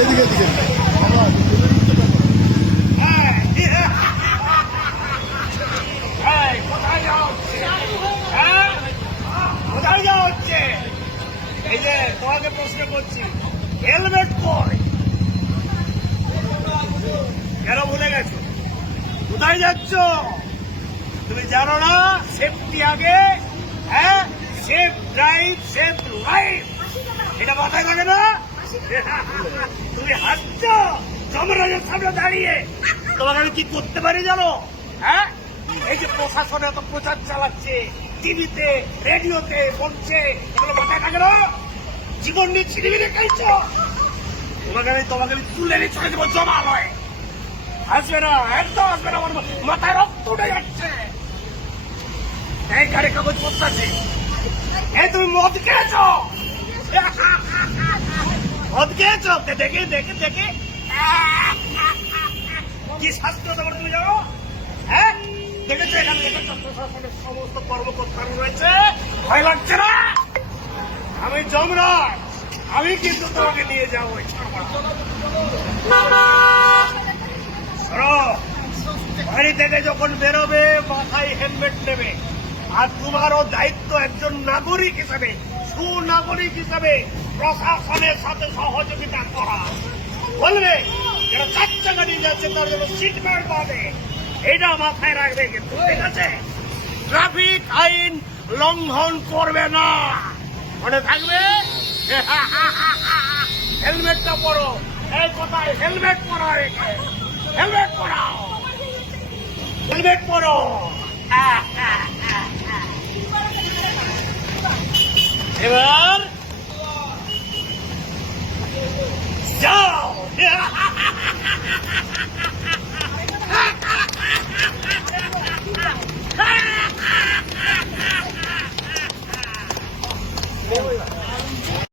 এদিকে এদিকে কোথায় যাওয়া হচ্ছে? হ্যাঁ, কোথায় যাওয়া হচ্ছে? এই যে তোমাকে প্রশ্ন করছি, হেলমেট কই? কেন ভুলে গেছো? কোথায় যাচ্ছ? তুমি জানো না সেফটি আগে? হ্যাঁ, সেফ ড্রাইভ সেফ লাইফ, এটা মাথায় থাকে না? তুমি হাসছ যমরাজের সামনে দাঁড়িয়ে। তোমাকে আমি কি করতে পারি জানো? হ্যাঁ, এই যে প্রশাসন এত প্রচার চালাচ্ছে, টিভিতে রেডিওতে বলছে, এগুলো মাথায় থাকে না? জীবন নিয়ে ছিনিমিনি খাইছ। তোমাকে আমি তুলে নিয়ে চলে যাবো জমালয়। আসবে না, একদম আসবে না, আমার মাথায় রক্ত উঠে যাচ্ছে। এই গাড়ি কাগজ পড়তেছে। এই তুমি মদ খেয়েছ? মদ খেয়েছ? দেখে দেখে দেখে কি শাস্ত্র তোমার তুমি জানো? হ্যাঁ, দেখেছো এখানে দেখেছো প্রশাসনের সমস্ত কর্মকর্তা রয়েছে, ভয় লাগছে না? আমি যমরাজ, আমি কিন্তু তোমাকে নিয়ে যাবো। বাড়ি থেকে যখন বেরোবে মাথায় হেলমেট নেবে, আর তোমারও দায়িত্ব একজন নাগরিক হিসাবে, সুনাগরিক হিসাবে প্রশাসনের সাথে সহযোগিতা করা। বলবে যারা 4 চাকা নিয়ে যাচ্ছে তার জন্য সিট বেল্ট পাবে, এটা মাথায় রাখবে কিন্তু, ঠিক আছে? ট্রাফিক আইন লঙ্ঘন করবে না, মনে থাকবে। হেলমেটটা পরো। এই কোথায় হেলমেট পরা? হেলমেট পরাও, হেলমেট পরো। এবার যাও।